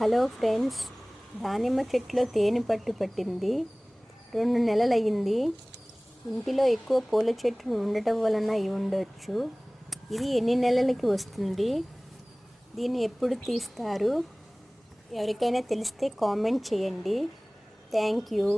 Hello friends, దానిమ్మ చెట్లో తేనె పట్టింది. 2 నెలలు అయ్యింది. ఇంటిలో ఎక్కువ పూల చెట్లు ఉండటం వలన అయి ఉండొచ్చు. ఇది ఎన్ని నెలలకి వస్తుంది? దీన్ని ఎప్పుడు తీస్తారు? ఎవరికైనా తెలిస్తే కామెంట్ చేయండి. Thank you.